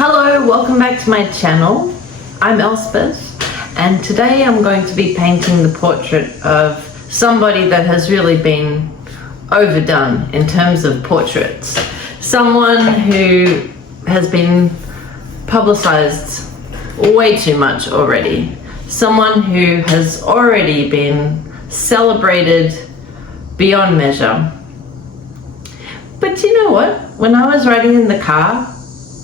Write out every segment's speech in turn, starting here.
Hello, welcome back to my channel. I'm Elspeth, and today I'm going to be painting the portrait of somebody that has really been overdone in terms of portraits. Someone who has been publicized way too much already. Someone who has already been celebrated beyond measure. But you know what? When I was riding in the car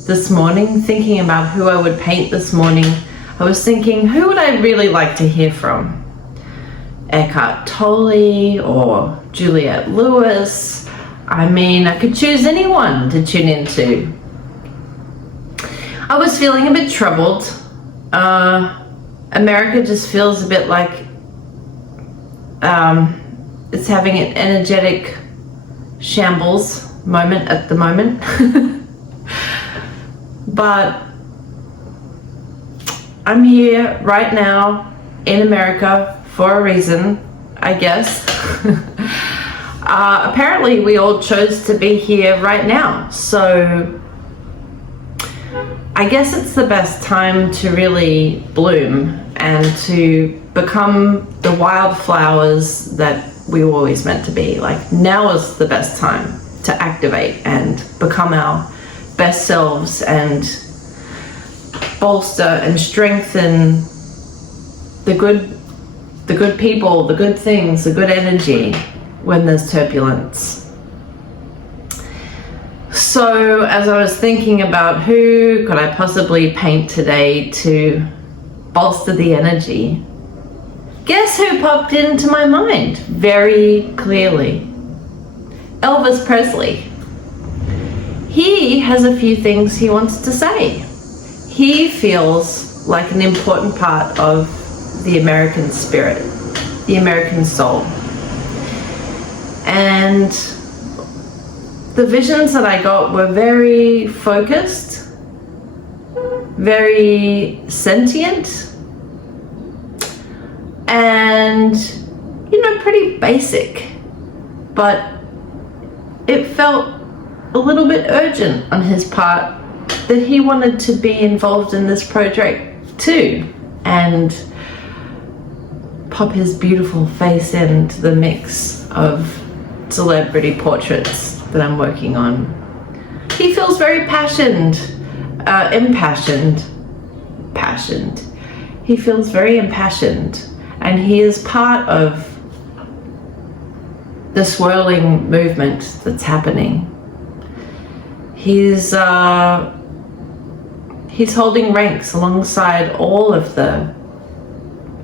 this morning, thinking about who I would paint this morning, I was thinking, who would I really like to hear from? Eckhart Tolle or Juliette Lewis? I mean, I could choose anyone to tune into. I was feeling a bit troubled. America just feels a bit like it's having an energetic shambles moment at the moment. But I'm here right now in America for a reason, I guess. Apparently we all chose to be here right now, so I guess it's the best time to really bloom and to become the wildflowers that we were always meant to be. Like, now is the best time to activate and become our best selves and bolster and strengthen the good people, the good things, the good energy when there's turbulence. So as I was thinking about who could I possibly paint today to bolster the energy, guess who popped into my mind very clearly? Elvis Presley. He has a few things he wants to say. He feels like an important part of the American spirit, the American soul. And the visions that I got were very focused, very sentient, and, you know, pretty basic. But it felt a little bit urgent on his part that he wanted to be involved in this project too and pop his beautiful face into the mix of celebrity portraits that I'm working on. He feels very impassioned. He feels very impassioned, and he is part of the swirling movement that's happening. He's holding ranks alongside all of the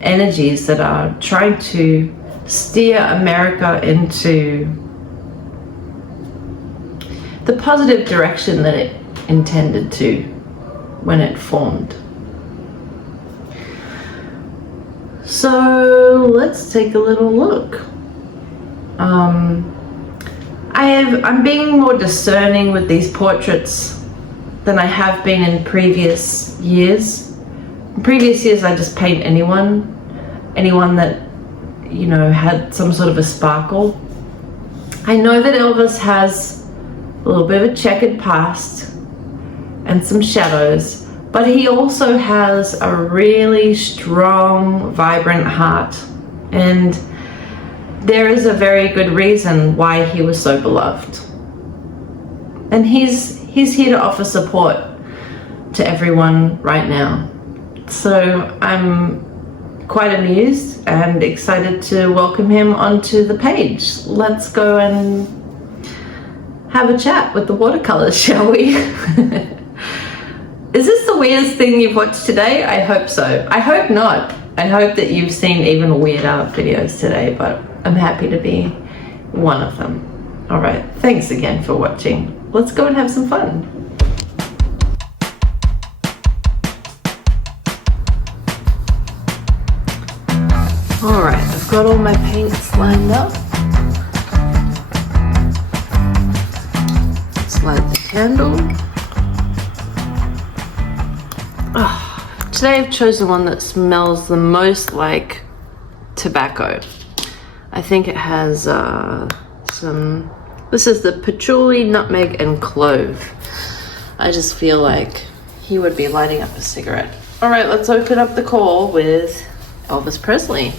energies that are trying to steer America into the positive direction that it intended to when it formed. So let's take a little look. I'm being more discerning with these portraits than I have been in previous years. In previous years, I just paint anyone that, you know, had some sort of a sparkle. I know that Elvis has a little bit of a checkered past and some shadows, but he also has a really strong, vibrant heart, and there is a very good reason why he was so beloved. And he's here to offer support to everyone right now. So I'm quite amused and excited to welcome him onto the page. Let's go and have a chat with the watercolors, shall we? Is this the weirdest thing you've watched today? I hope so. I hope not. I hope that you've seen even weirder videos today, but I'm happy to be one of them. All right, thanks again for watching. Let's go and have some fun. All right, I've got all my paints lined up. Let's light the candle. Oh, today I've chosen one that smells the most like tobacco. I think it has this is the patchouli, nutmeg, and clove. I just feel like he would be lighting up a cigarette. All right, let's open up the call with Elvis Presley.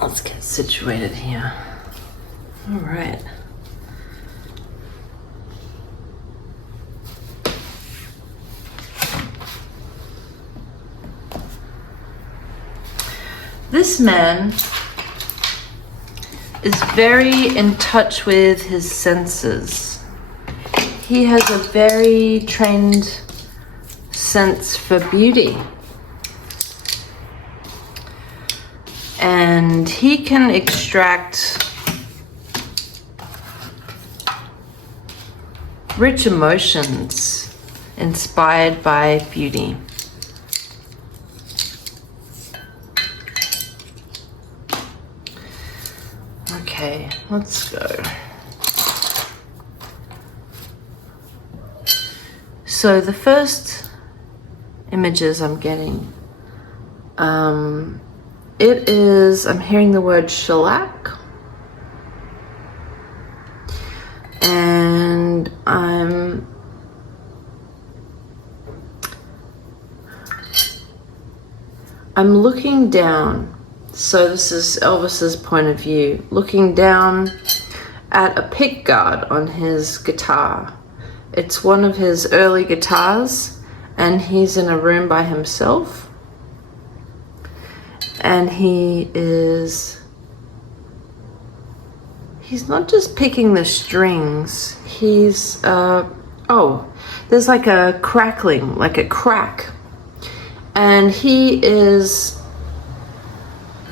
Let's get situated here. All right. This man is very in touch with his senses. He has a very trained sense for beauty. And he can extract rich emotions inspired by beauty. Okay, let's go. So the first images I'm getting, it is, I'm hearing the word shellac, and I'm looking down. So this is Elvis's point of view, looking down at a pick guard on his guitar. It's one of his early guitars, and he's in a room by himself. And he's not just picking the strings, he's, there's like a crackling, like a crack. And he is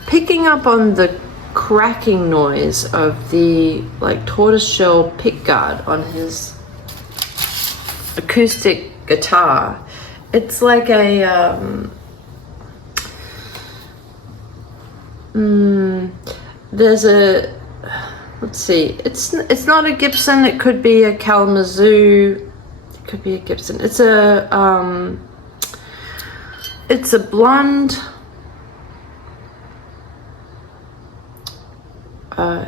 picking up on the cracking noise of the like tortoiseshell pickguard on his acoustic guitar. It's like a there's a, let's see, it's not a Gibson, it could be a Kalamazoo, it could be a Gibson. It's a blonde,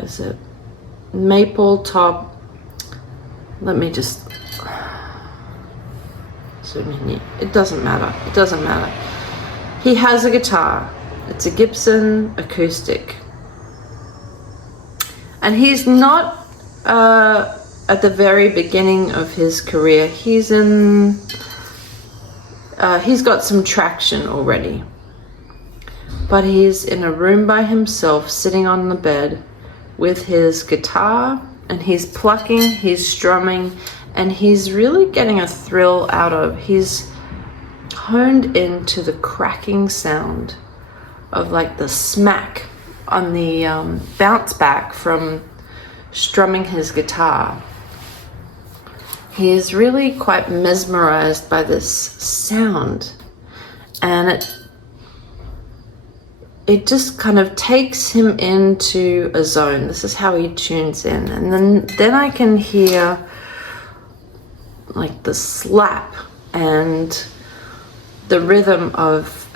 is it maple top? Let me just zoom in here. It doesn't matter. It doesn't matter. He has a guitar. It's a Gibson acoustic. And he's not at the very beginning of his career. He's got some traction already. But he's in a room by himself, sitting on the bed with his guitar, and he's plucking, he's strumming, and he's really getting a thrill out of, he's honed into the cracking sound of like the smack on the bounce back from strumming his guitar. He is really quite mesmerized by this sound, and it just kind of takes him into a zone. This is how he tunes in. And then I can hear like the slap and the rhythm of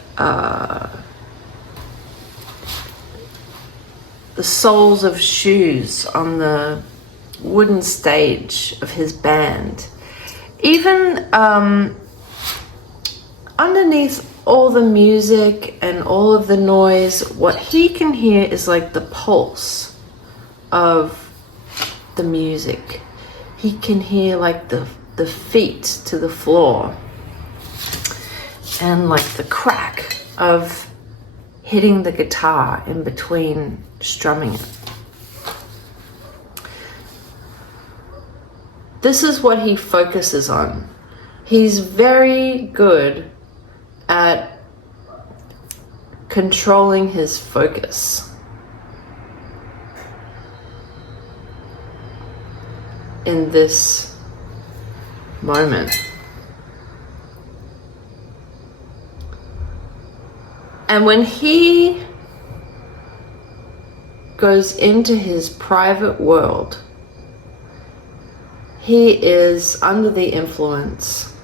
the soles of shoes on the wooden stage of his band. Even underneath all the music and all of the noise, what he can hear is like the pulse of the music. He can hear like the feet to the floor, and like the crack of hitting the guitar in between strumming it. This is what he focuses on. He's very good at controlling his focus in this moment. And when he goes into his private world, he is under the influence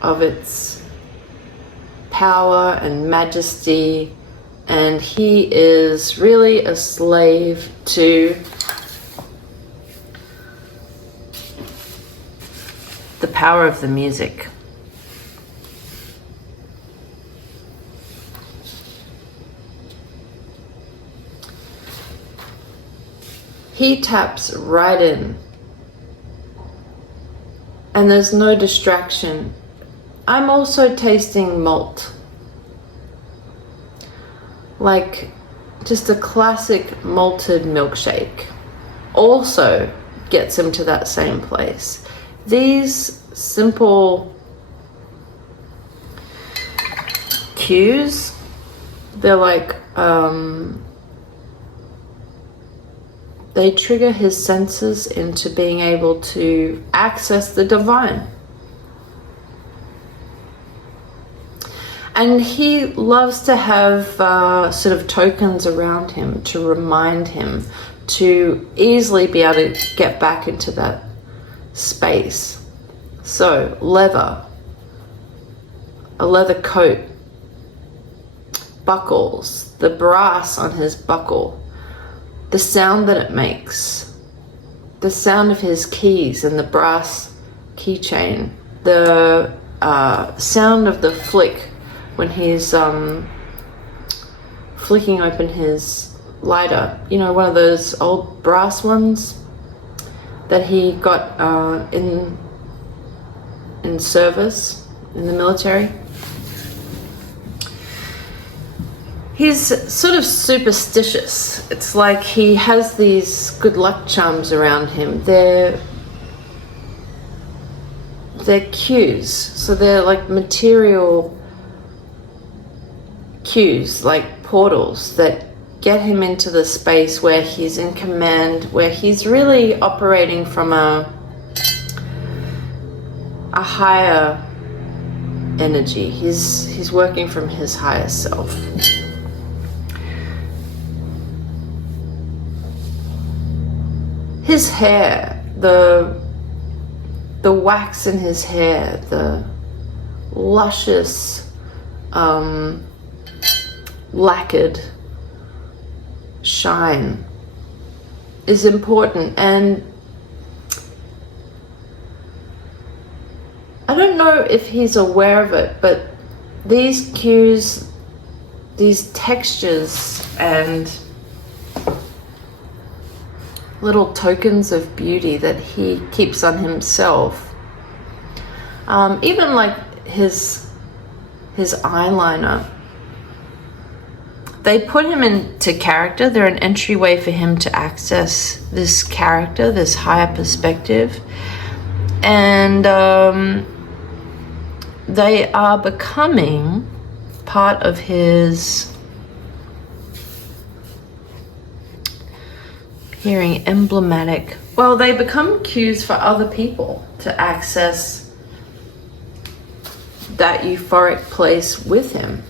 of its power and majesty, and he is really a slave to power of the music. He taps right in, and there's no distraction. I'm also tasting malt, like just a classic malted milkshake. Also gets him to that same place. These simple cues, they're like, they trigger his senses into being able to access the divine. And he loves to have sort of tokens around him to remind him to easily be able to get back into that space. So leather, a leather coat, buckles, the brass on his buckle, the sound that it makes, the sound of his keys and the brass keychain, the sound of the flick when he's flicking open his lighter, you know, one of those old brass ones that he got in service in the military. He's sort of superstitious. It's like he has these good luck charms around him. They're cues, so they're like material cues, like portals that get him into the space where he's in command, where he's really operating from a higher energy. He's working from his higher self. His hair, the wax in his hair, the luscious, lacquered shine is important. And I don't know if he's aware of it, but these cues, these textures and little tokens of beauty that he keeps on himself, even like his eyeliner, they put him into character. They're an entryway for him to access this character, this higher perspective, and they are becoming part of his hearing emblematic. Well, they become cues for other people to access that euphoric place with him.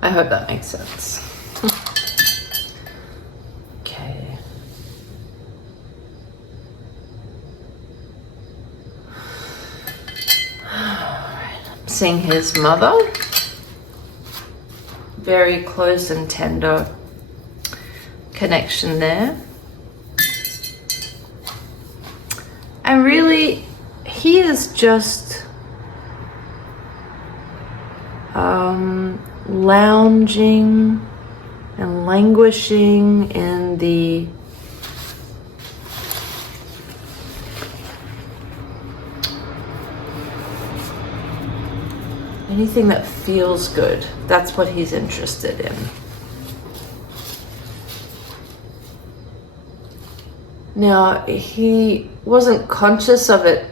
I hope that makes sense. Okay. Alright, I'm seeing his mother. Very close and tender connection there. And really, he is just lounging and languishing in the anything that feels good. That's what he's interested in. Now, he wasn't conscious of it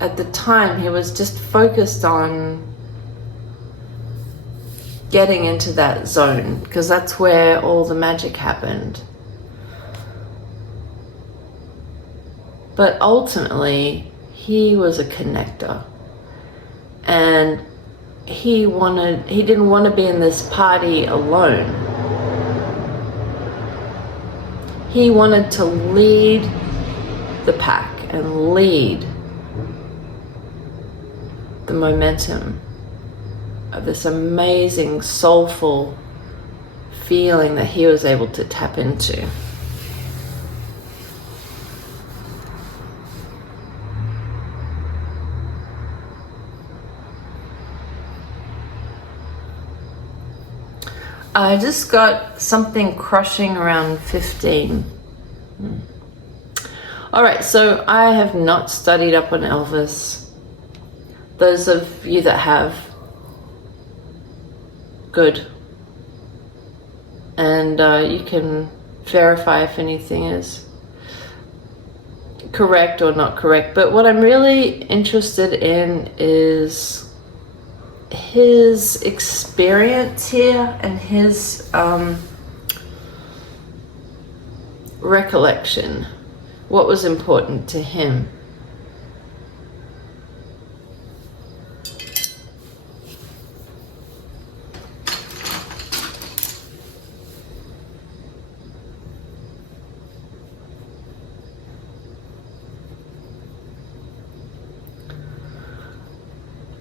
at the time. He was just focused on getting into that zone, because that's where all the magic happened. But ultimately, he was a connector. And he didn't want to be in this party alone. He wanted to lead the pack and lead the momentum of this amazing, soulful feeling that he was able to tap into. I just got something crushing around 15. All right, so I have not studied up on Elvis. Those of you that have, good. And you can verify if anything is correct or not correct. But what I'm really interested in is his experience here and his recollection. What was important to him?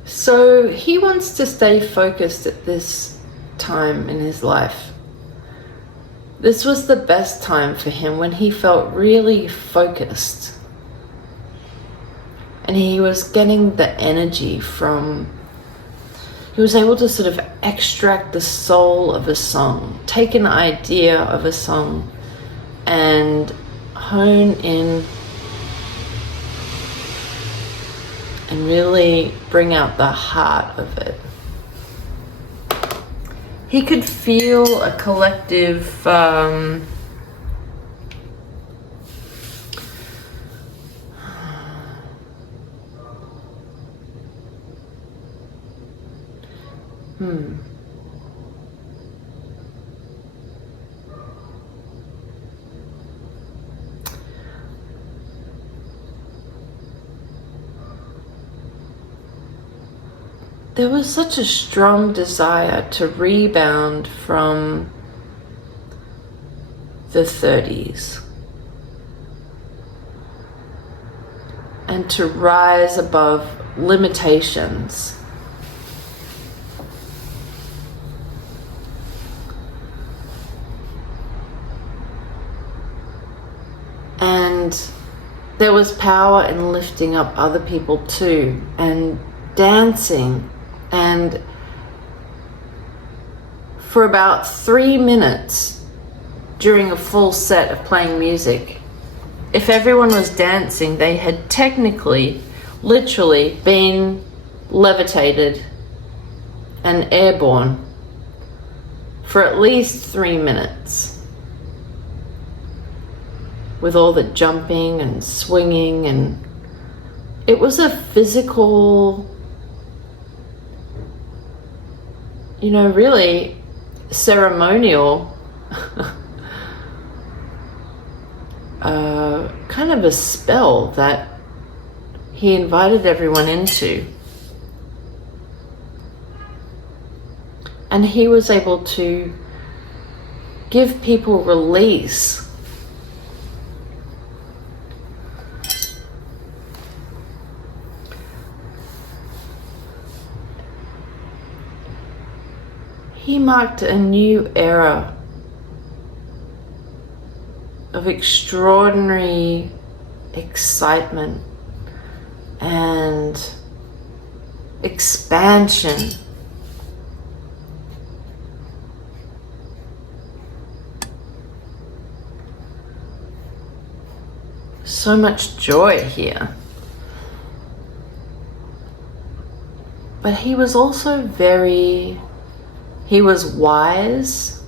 So he wants to stay focused at this time in his life. This was the best time for him, when he felt really focused. And he was getting the energy from, he was able to sort of extract the soul of a song, take an idea of a song and hone in and really bring out the heart of it. He could feel a collective There was such a strong desire to rebound from the 30s and to rise above limitations. And there was power in lifting up other people too, and dancing. And for about 3 minutes during a full set of playing music, if everyone was dancing, they had technically, literally been levitated and airborne for at least 3 minutes, with all the jumping and swinging. And it was a physical, you know, really ceremonial kind of a spell that he invited everyone into. And he was able to give people release. He marked a new era of extraordinary excitement and expansion. So much joy here. But he was also he was wise,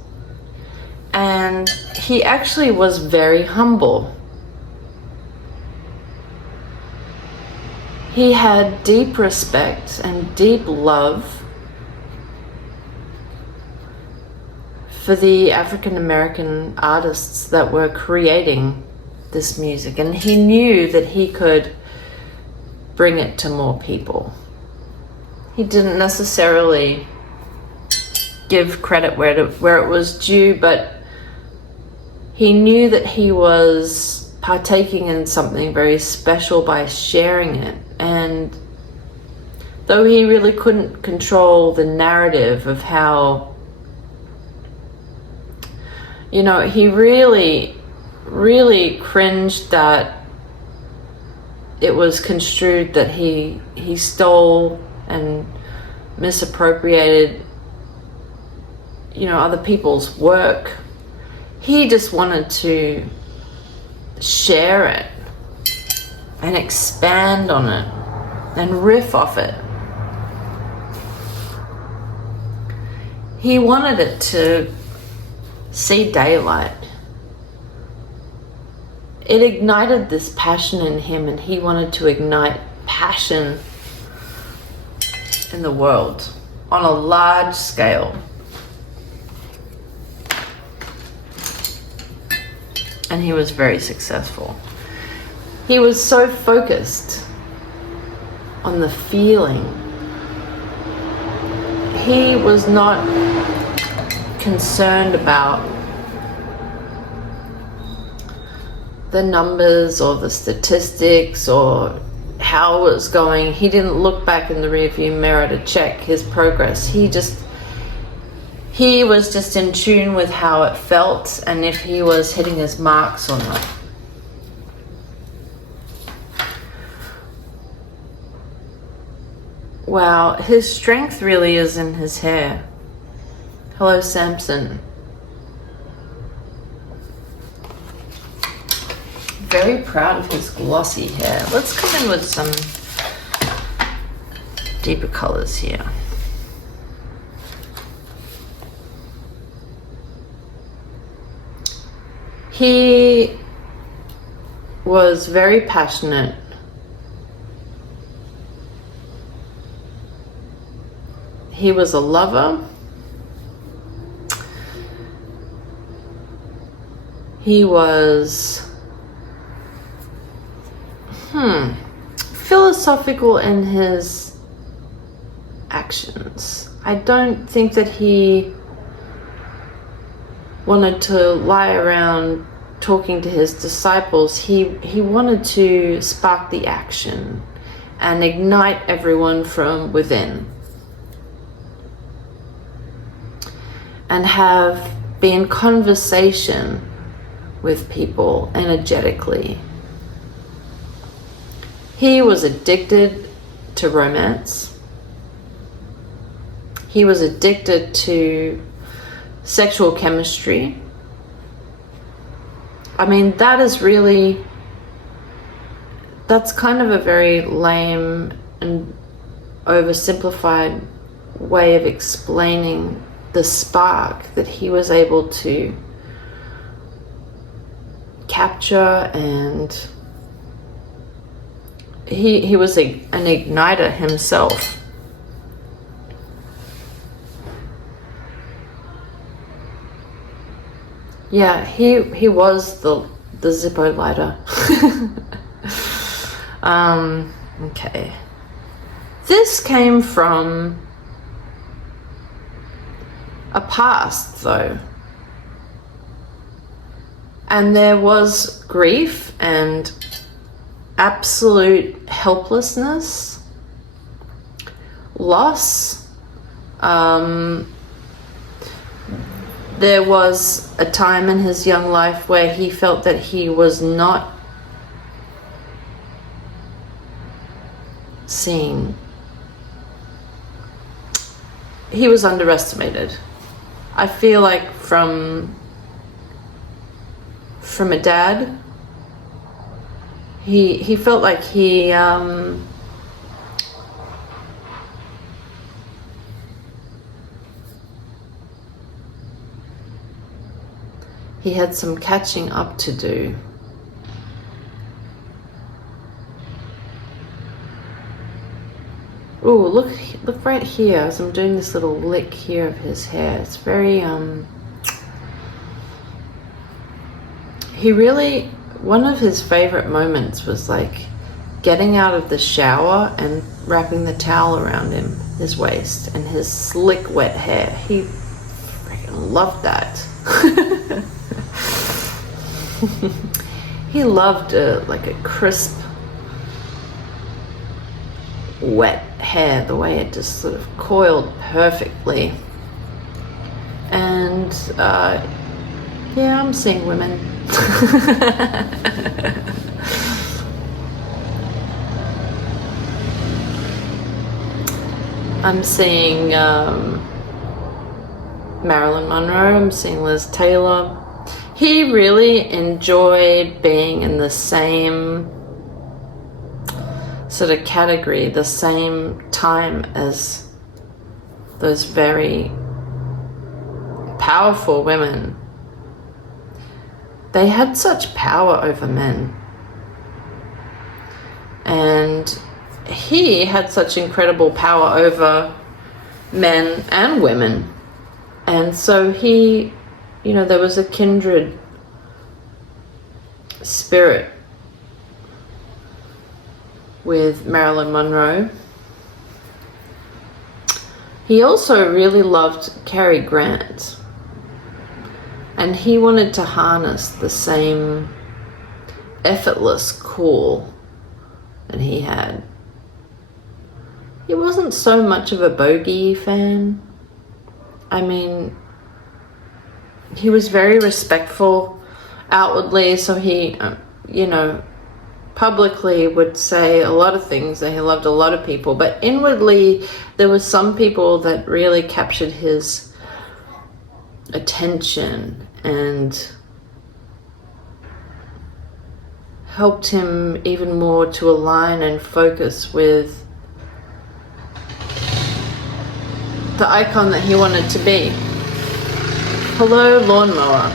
and he actually was very humble. He had deep respect and deep love for the African American artists that were creating this music, and he knew that he could bring it to more people. He didn't necessarily give credit where it was due, but he knew that he was partaking in something very special by sharing it. And though he really couldn't control the narrative of how You know, he really, really cringed that it was construed that he stole and misappropriated, you know, other people's work. He just wanted to share it and expand on it and riff off it. He wanted it to see daylight. It ignited this passion in him, and he wanted to ignite passion in the world on a large scale. And he was very successful. He was so focused on the feeling. He was not concerned about the numbers or the statistics or how it was going. He didn't look back in the rearview mirror to check his progress. He was just in tune with how it felt and if he was hitting his marks or not. Wow, his strength really is in his hair. Hello, Samson. Very proud of his glossy hair. Let's come in with some deeper colors here. He was very passionate. He was a lover. He was philosophical in his actions. I don't think that he wanted to lie around talking to his disciples. He wanted to spark the action and ignite everyone from within and be in conversation with people energetically. He was addicted to romance. He was addicted to sexual chemistry. I mean, that's kind of a very lame and oversimplified way of explaining the spark that he was able to capture, and he was an igniter himself. Yeah, he was the Zippo lighter. Okay. This came from a past, though. And there was grief and absolute helplessness, loss. There was a time in his young life where he felt that he was not seen. He was underestimated. I feel like from a dad, he felt like he had some catching up to do. Ooh, look right here as I'm doing this little lick here of his hair. It's very one of his favorite moments was like getting out of the shower and wrapping the towel around his waist and his slick wet hair. He freaking loved that. He loved like a crisp, wet hair, the way it just sort of coiled perfectly. And Yeah, I'm seeing women. I'm seeing Marilyn Monroe, I'm seeing Liz Taylor. He really enjoyed being in the same sort of category, the same time as those very powerful women. They had such power over men. And he had such incredible power over men and women. And so he, you know, there was a kindred spirit with Marilyn Monroe. He also really loved Cary Grant. And he wanted to harness the same effortless cool that he had. He wasn't so much of a bogey fan. I mean, he was very respectful outwardly, so he, you know, publicly would say a lot of things, and he loved a lot of people, but inwardly there was some people that really captured his attention and helped him even more to align and focus with the icon that he wanted to be. Hello, lawnmower.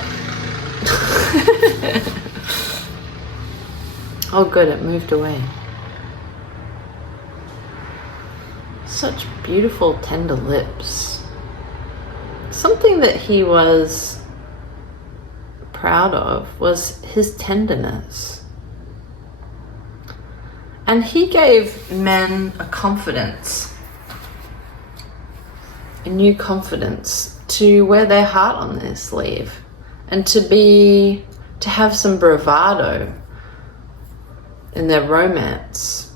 Oh good, it moved away. Such beautiful, tender lips. Something that he was proud of was his tenderness. And he gave men a confidence, a new confidence to wear their heart on their sleeve and to have some bravado in their romance.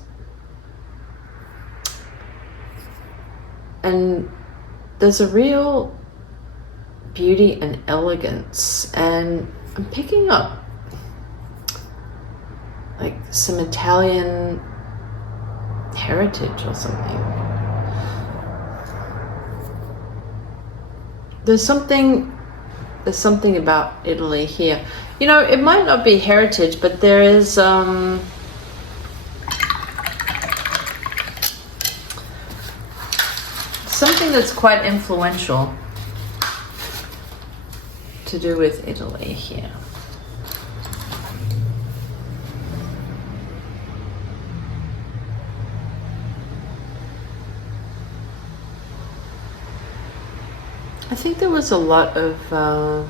And there's a real beauty and elegance, and I'm picking up like some Italian heritage or something. There's something about Italy here. You know, it might not be heritage, but there is something that's quite influential to do with Italy here. I think there was a lot of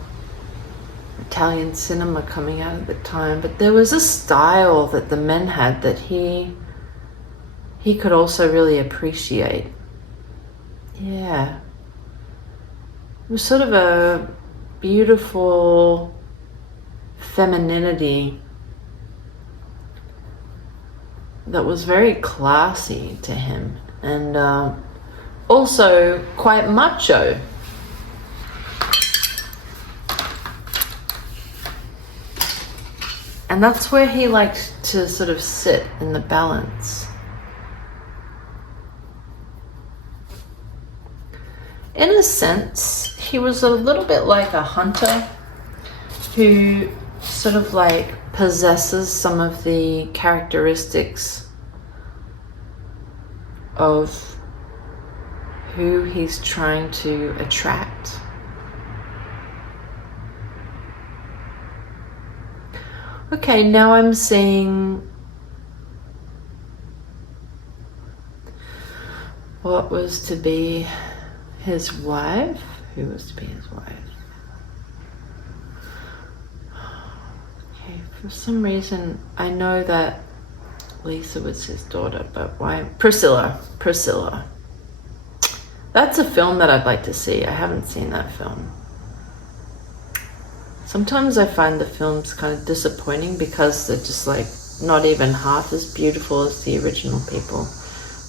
Italian cinema coming out at the time, but there was a style that the men had that he could also really appreciate. Yeah. It was sort of a beautiful femininity that was very classy to him, and also quite macho. And that's where he liked to sort of sit in the balance. In a sense, he was a little bit like a hunter who sort of like possesses some of the characteristics of who he's trying to attract. Okay, now I'm seeing what was to be his wife. Who was to be his wife? Okay, for some reason I know that Lisa was his daughter, but why? Priscilla. That's a film that I'd like to see. I haven't seen that film. Sometimes I find the films kind of disappointing because they're just like not even half as beautiful as the original people.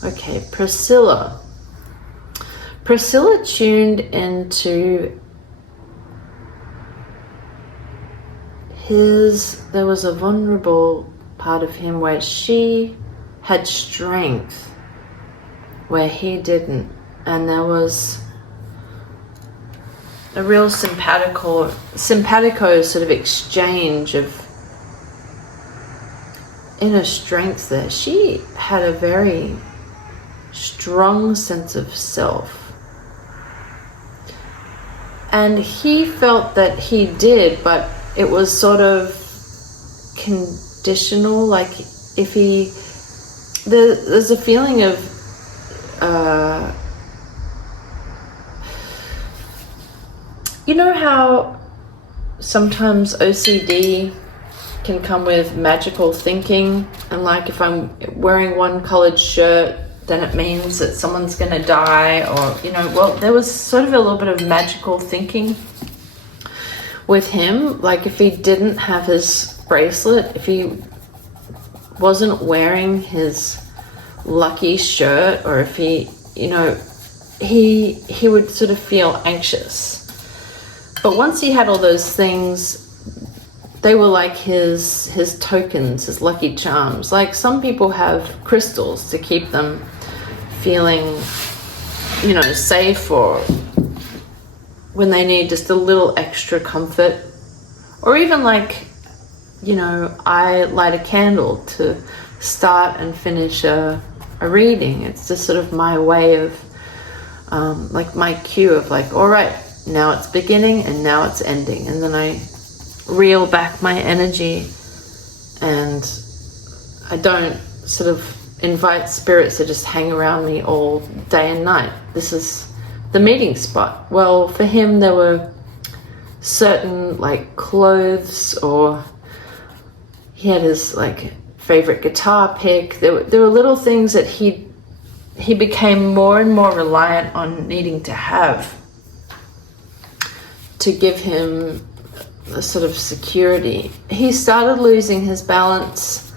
Okay, Priscilla. Priscilla tuned into there was a vulnerable part of him where she had strength where he didn't, and there was a real simpatico sort of exchange of inner strength there. She had a very strong sense of self, and he felt that he did, but it was sort of conditional. Like if there's a feeling of you know how sometimes OCD can come with magical thinking, and like if I'm wearing one colored shirt, then it means that someone's gonna die, or well, there was sort of a little bit of magical thinking with him. Like if he didn't have his bracelet, if he wasn't wearing his lucky shirt, or if he he would sort of feel anxious. But once he had all those things, they were like his tokens, his lucky charms. Like some people have crystals to keep them feeling, safe, or when they need just a little extra comfort. Or even like, I light a candle to start and finish a reading. It's just sort of my way of, like my cue of like, all right, now it's beginning and now it's ending. And then I reel back my energy, and I don't sort of invite spirits to just hang around me all day and night. This is the meeting spot. Well, for him, there were certain like clothes, or he had his like favorite guitar pick. There were little things that he became more and more reliant on needing to have to give him a sort of security. He started losing his balance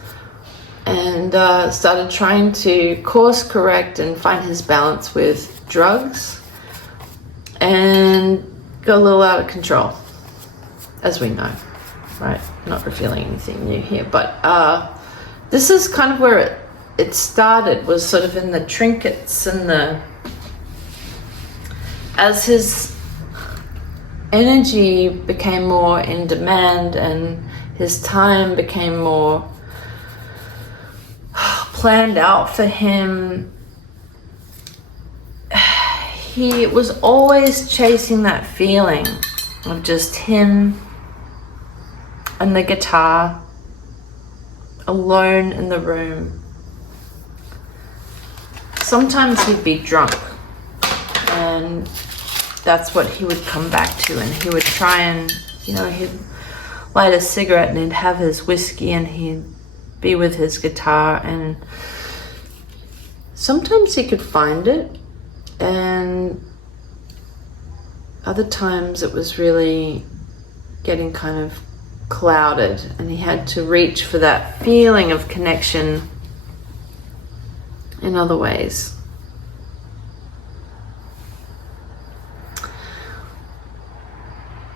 and started trying to course correct and find his balance with drugs, and got a little out of control, as we know, right? Not revealing anything new here, but this is kind of where it started, was sort of in the trinkets and as his energy became more in demand and his time became more planned out for him, he was always chasing that feeling of just him and the guitar alone in the room. Sometimes he'd be drunk, and that's what he would come back to, and he would try and, he'd light a cigarette and he'd have his whiskey and he'd be with his guitar, and sometimes he could find it, and other times it was really getting kind of clouded, and he had to reach for that feeling of connection in other ways.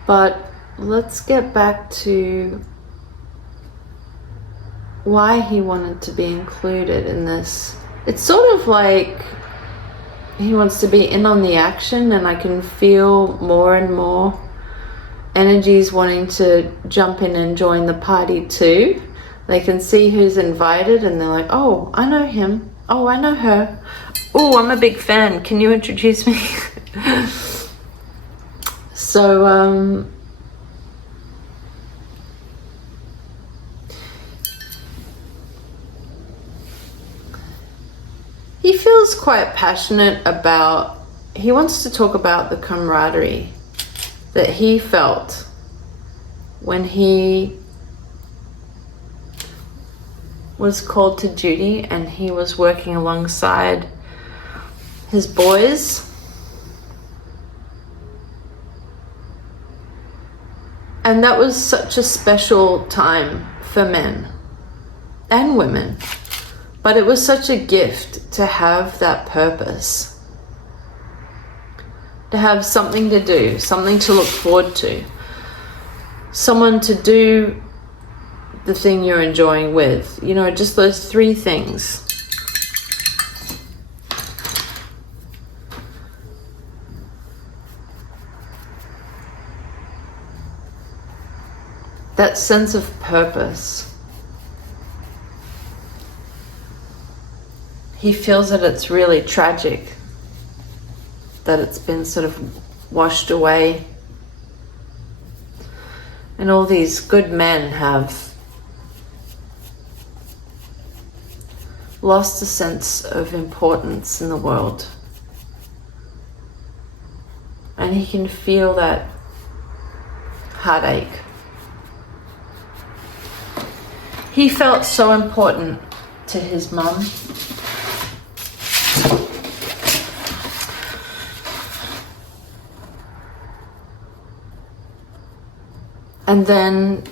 But let's get back to why he wanted to be included in this. It's sort of like he wants to be in on the action, and I can feel more and more energies wanting to jump in and join the party too. They can see who's invited and they're like, oh, I know him. Oh, I know her. Oh, I'm a big fan. Can you introduce me? So, he feels quite passionate about, he wants to talk about the camaraderie that he felt when he was called to duty and he was working alongside his boys. And that was such a special time for men and women. But it was such a gift to have that purpose, to have something to do, something to look forward to, someone to do the thing you're enjoying with. You know, just those three things. That sense of purpose. He feels that it's really tragic that it's been sort of washed away. And all these good men have lost a sense of importance in the world. And he can feel that heartache. He felt so important to his mum. And then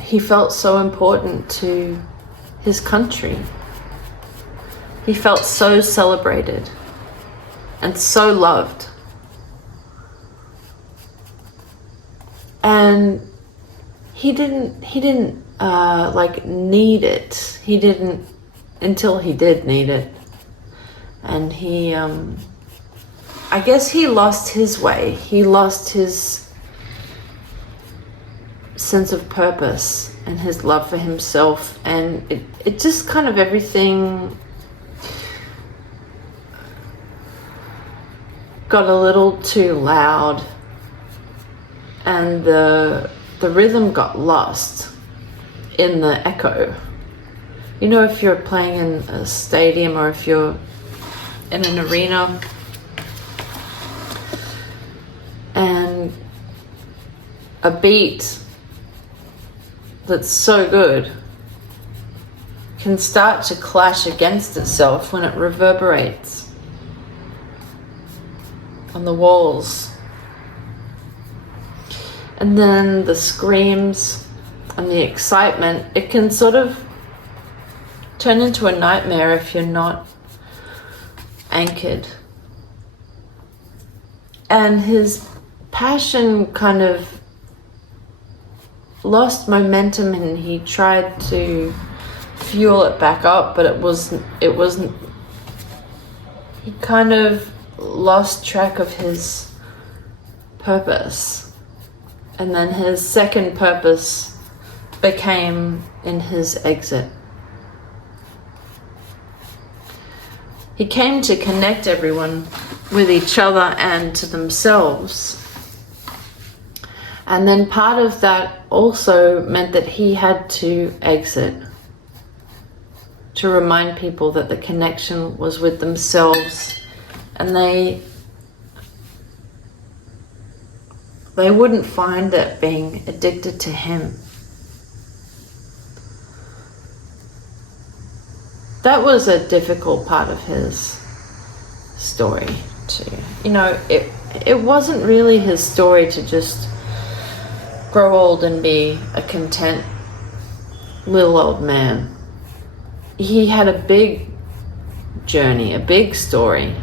he felt so important to his country. He felt so celebrated and so loved. And he didn't like need it. He didn't until he did need it. And he, I guess he lost his way. He lost his sense of purpose and his love for himself. And it just kind of everything got a little too loud. And the rhythm got lost in the echo. You know, if you're playing in a stadium or if you're in an arena and a beat that's so good can start to clash against itself when it reverberates on the walls. And then the screams and the excitement, it can sort of turn into a nightmare if you're not anchored. And his passion kind of lost momentum, and he tried to fuel it back up, but it wasn't, he kind of lost track of his purpose. And then his second purpose became in his exit. He came to connect everyone with each other and to themselves. And then part of that also meant that he had to exit to remind people that the connection was with themselves, and they wouldn't find that being addicted to him. That was a difficult part of his story too. You know, it wasn't really his story to just grow old and be a content little old man. He had a big journey, a big story.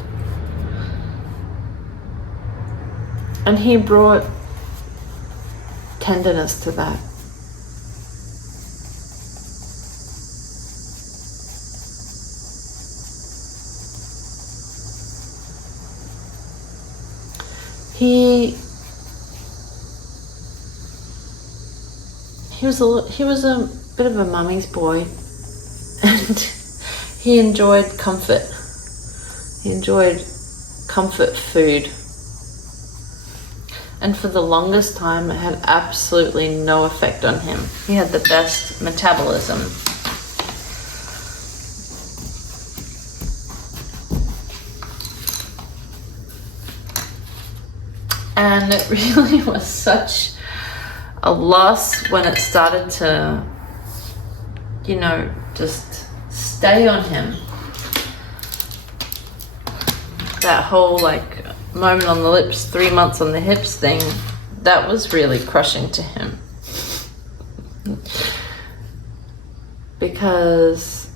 And he brought tenderness to that. He was a bit of a mummy's boy, and he enjoyed comfort. He enjoyed comfort food. And for the longest time, it had absolutely no effect on him. He had the best metabolism. And it really was such a loss when it started to, you know, just stay on him. That whole like moment on the lips, 3 months on the hips thing, that was really crushing to him. Because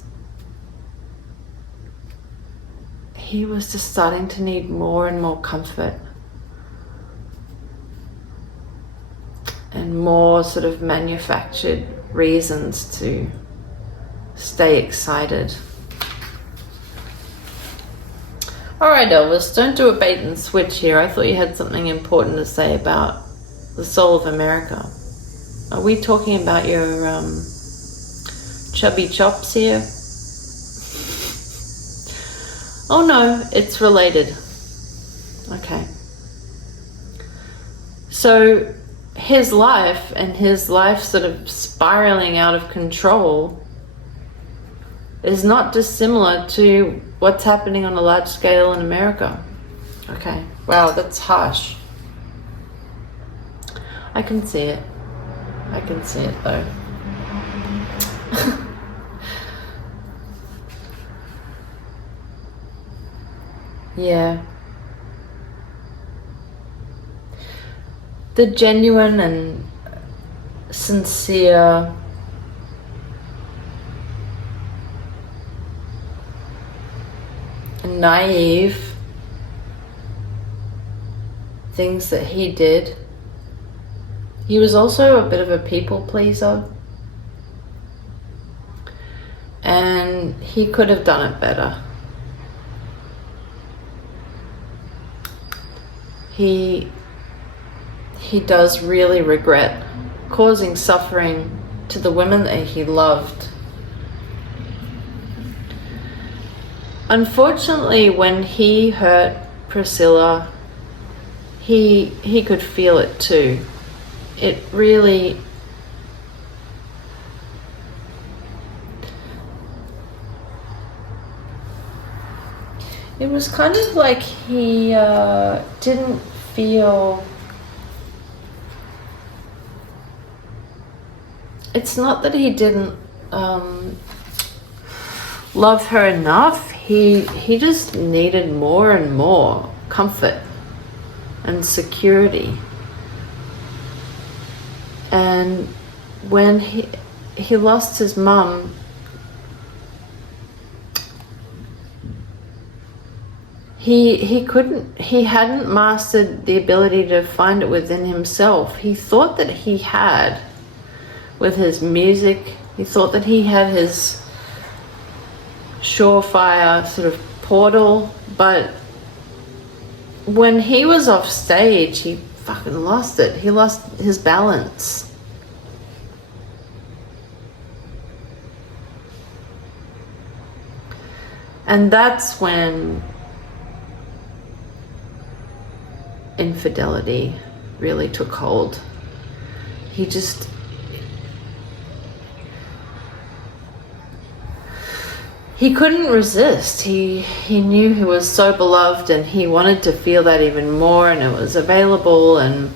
he was just starting to need more and more comfort. And more sort of manufactured reasons to stay excited. Alright, Elvis, don't do a bait and switch here. I thought you had something important to say about the soul of America. Are we talking about your chubby chops here? Oh no, it's related. Okay. So his life and his life sort of spiraling out of control is not dissimilar to what's happening on a large scale in America. Okay. Wow, that's harsh. I can see it. I can see it though. Yeah. The genuine and sincere and naive things that he did. He was also a bit of a people pleaser, and he could have done it better. He does really regret causing suffering to the women that he loved. Unfortunately, when he hurt Priscilla, he could feel it too. It really, it was kind of like he didn't feel, it's not that he didn't love her enough, he just needed more and more comfort and security. And when he lost his mum, he hadn't mastered the ability to find it within himself. He thought that he had with his music. He thought that he had his surefire sort of portal, but when he was off stage, he fucking lost it. He lost his balance. And that's when infidelity really took hold. He couldn't resist. He knew he was so beloved, and he wanted to feel that even more, and it was available, and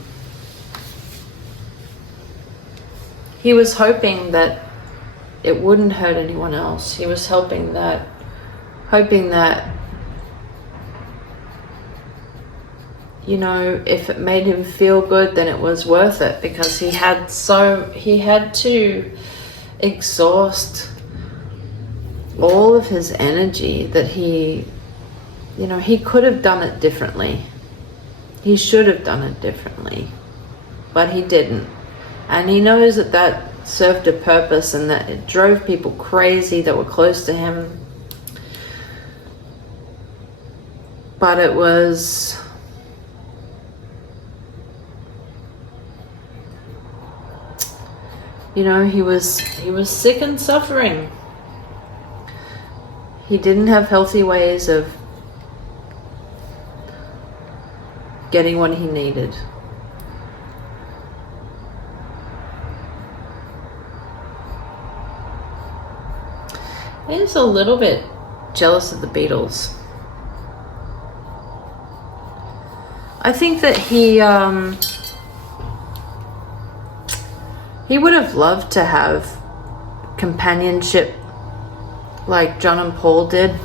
he was hoping that it wouldn't hurt anyone else. He was hoping that you know, if it made him feel good, then it was worth it, because he had to exhaust all of his energy that he could have done it differently. He should have done it differently, but he didn't. And he knows that served a purpose, and that it drove people crazy that were close to him. But it was, he was sick and suffering. He didn't have healthy ways of getting what he needed. He's a little bit jealous of the Beatles. I think that he would have loved to have companionship like John and Paul did.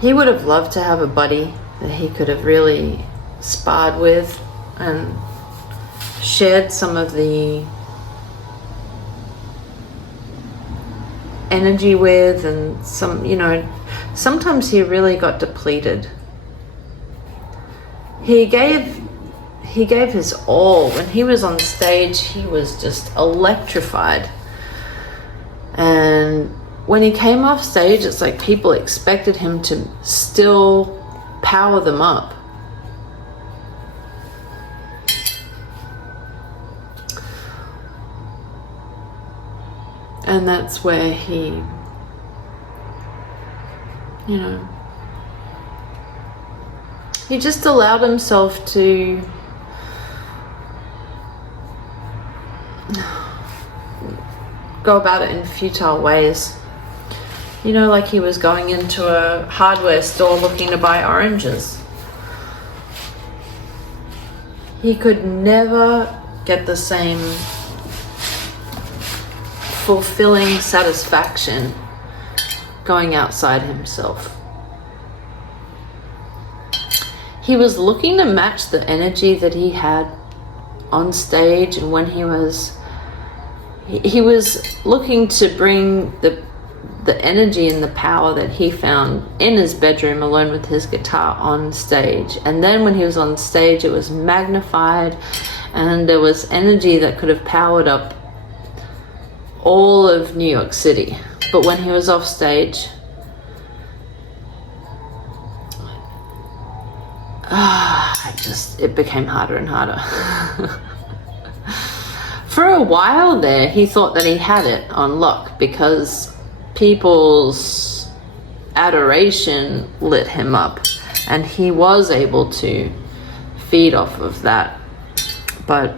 He would have loved to have a buddy that he could have really sparred with and shared some of the energy with, and sometimes he really got depleted. He gave he gave his all. When he was on stage, he was just electrified. And when he came off stage, it's like people expected him to still power them up. And that's where he, you know, he just allowed himself to go about it in futile ways. You know, like he was going into a hardware store looking to buy oranges. He could never get the same fulfilling satisfaction going outside himself. He was looking to match the energy that he had on stage, and when he was looking to bring the energy and the power that he found in his bedroom alone with his guitar on stage. And then when he was on stage, it was magnified, and there was energy that could have powered up all of New York City. But when he was off stage, it became harder and harder. For a while there, he thought that he had it on lock because people's adoration lit him up, and he was able to feed off of that. But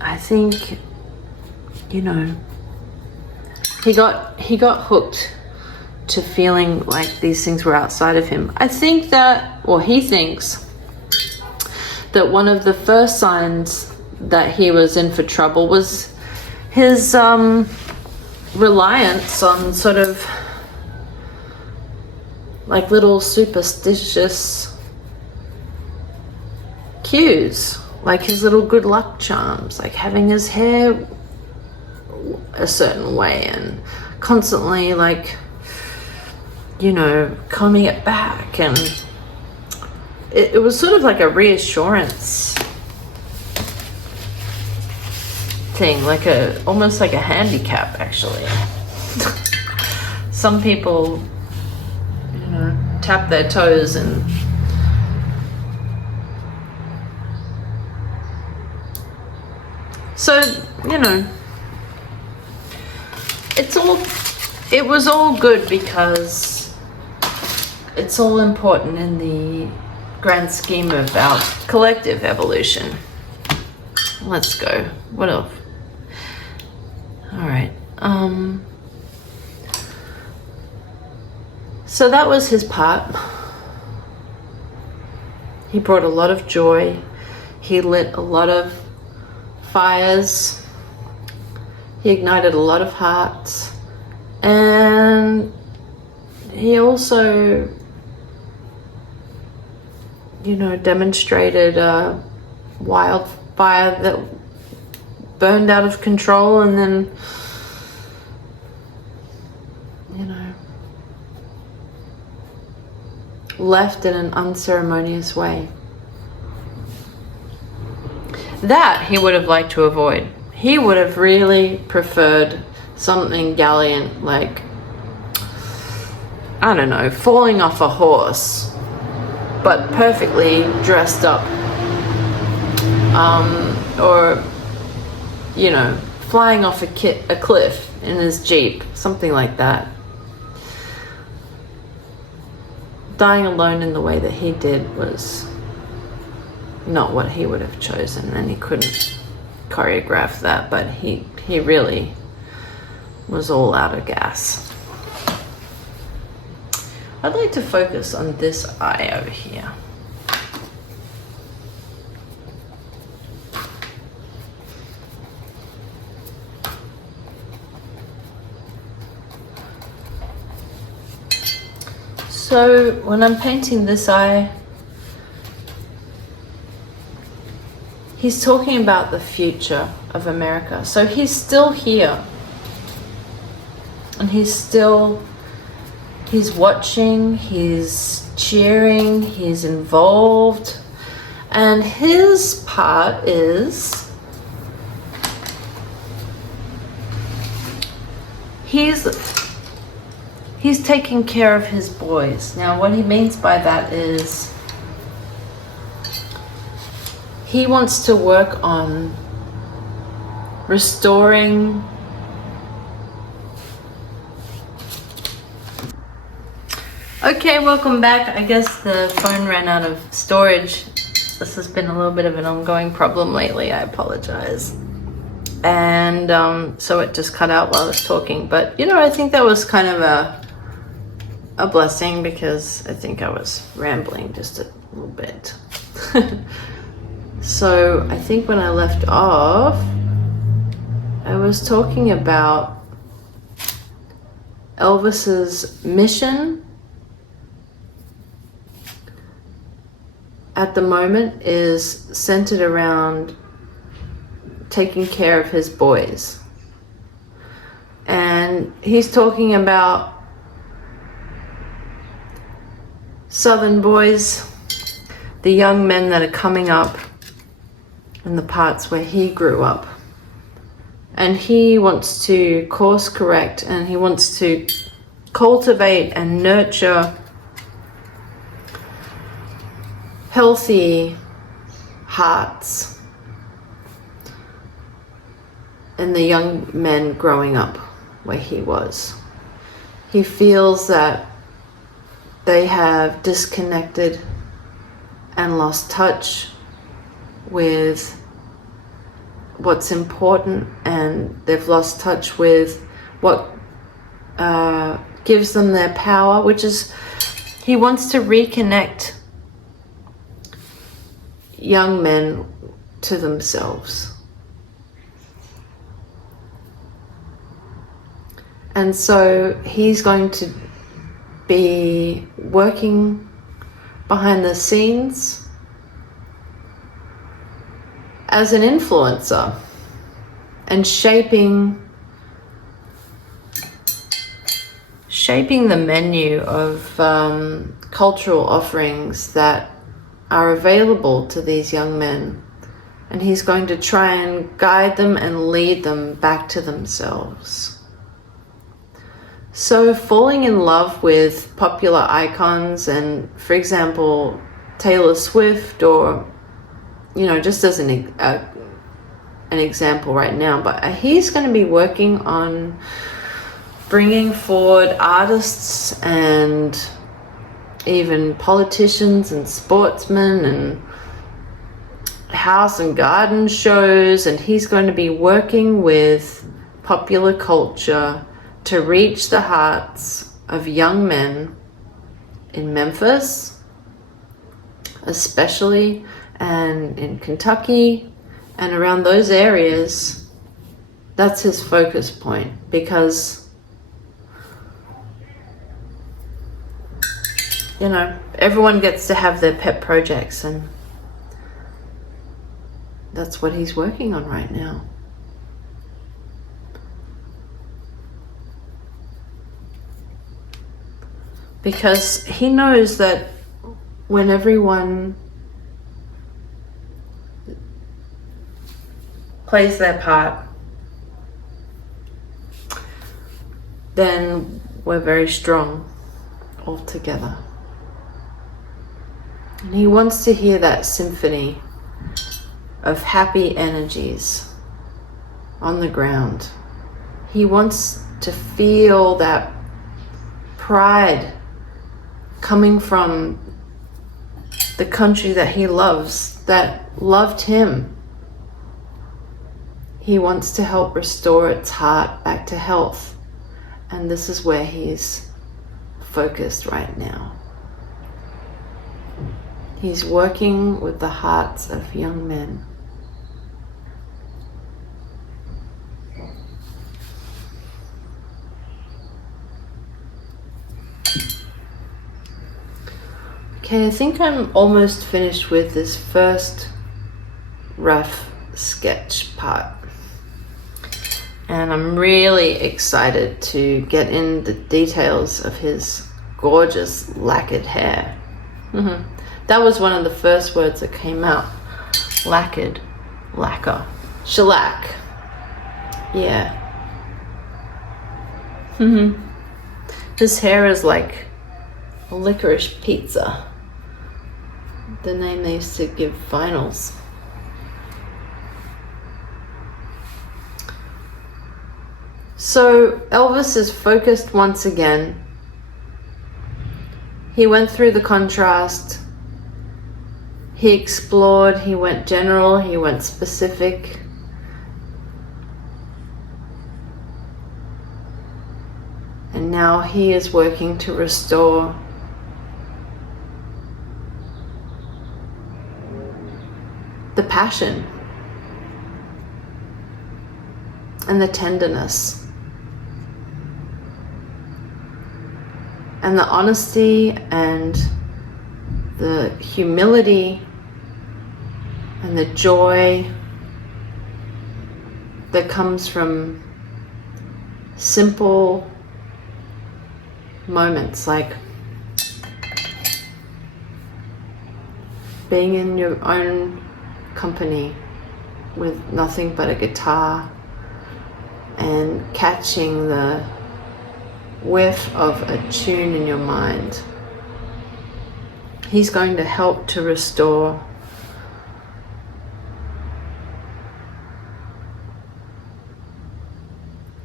I think, you know, he got hooked to feeling like these things were outside of him. I think that, or he thinks that one of the first signs that he was in for trouble was his reliance on sort of like little superstitious cues, like his little good luck charms, like having his hair a certain way and constantly, like, you know, combing it back. And it was sort of like a reassurance thing, like almost like a handicap, actually. Some people, you know, tap their toes and so, you know, it was all good because it's all important in the grand scheme of our collective evolution. Let's go. What else? All right. So that was his part. He brought a lot of joy. He lit a lot of fires. He ignited a lot of hearts. And he also, you know, demonstrated a wildfire that burned out of control and then, you know, left in an unceremonious way. That he would have liked to avoid. He would have really preferred something gallant, like, I don't know, falling off a horse, but perfectly dressed up. Or, you know, flying off a cliff in his Jeep, something like that. Dying alone in the way that he did was not what he would have chosen, and he couldn't choreograph that, but he really was all out of gas. I'd like to focus on this eye over here. So when I'm painting this eye, he's talking about the future of America. So he's still here. And he's still He's watching, he's cheering, he's involved, and his part is he's taking care of his boys. Now, what he means by that is he wants to work on restoring Okay, welcome back. I guess the phone ran out of storage. This has been a little bit of an ongoing problem lately. I apologize. And so it just cut out while I was talking. But, you know, I think that was kind of a blessing, because I think I was rambling just a little bit. So I think when I left off, I was talking about Elvis's mission at the moment is centered around taking care of his boys. And he's talking about Southern boys, the young men that are coming up in the parts where he grew up. And he wants to course correct, and he wants to cultivate and nurture healthy hearts in the young men growing up where he was. He feels that they have disconnected and lost touch with what's important, and they've lost touch with what gives them their power, which is he wants to reconnect young men to themselves. And so he's going to be working behind the scenes as an influencer and shaping the menu of cultural offerings that are available to these young men. And he's going to try and guide them and lead them back to themselves. So falling in love with popular icons, and for example, Taylor Swift, or, you know, just as an example right now, but he's going to be working on bringing forward artists and even politicians and sportsmen and house and garden shows, and he's going to be working with popular culture to reach the hearts of young men in Memphis, especially, and in Kentucky and around those areas. That's his focus point, because, you know, everyone gets to have their pet projects, and that's what he's working on right now. Because he knows that when everyone plays their part, then we're very strong all together. And he wants to hear that symphony of happy energies on the ground. He wants to feel that pride coming from the country that he loves, that loved him. He wants to help restore its heart back to health. And this is where he's focused right now. He's working with the hearts of young men. Okay, I think I'm almost finished with this first rough sketch part. And I'm really excited to get in the details of his gorgeous lacquered hair. That was one of the first words that came out. Lacquered, lacquer, shellac. Yeah. His hair is like a licorice pizza. The name they used to give vinyls. So Elvis is focused once again. He went through the contrast. He explored, he went general, he went specific. And now he is working to restore the passion and the tenderness and the honesty and the humility and the joy that comes from simple moments like being in your own company with nothing but a guitar and catching the whiff of a tune in your mind. He's going to help to restore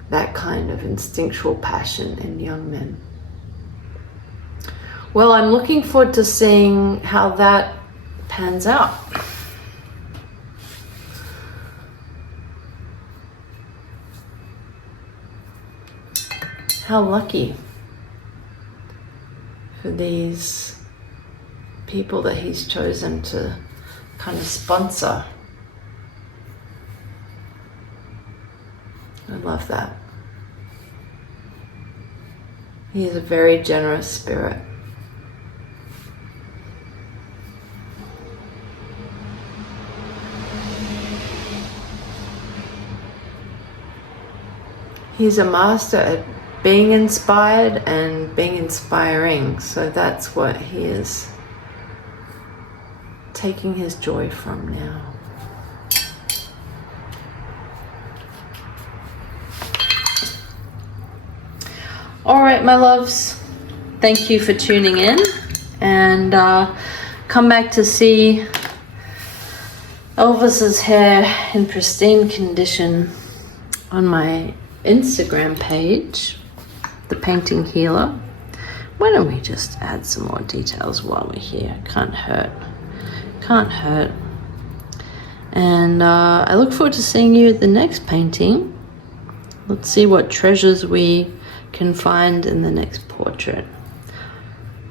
that kind of instinctual passion in young men. Well, I'm looking forward to seeing how that pans out. How lucky for these people that he's chosen to kind of sponsor. I love that. He is a very generous spirit. He's a master at being inspired and being inspiring, so that's what he is taking his joy from now. All right, my loves, thank you for tuning in, and come back to see Elvis's hair in pristine condition on my Instagram page, The Painting Healer. Why don't we just add some more details while we're here? Can't hurt. Can't hurt. And I look forward to seeing you at the next painting. Let's see what treasures we can find in the next portrait.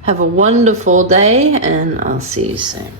Have a wonderful day, and I'll see you soon.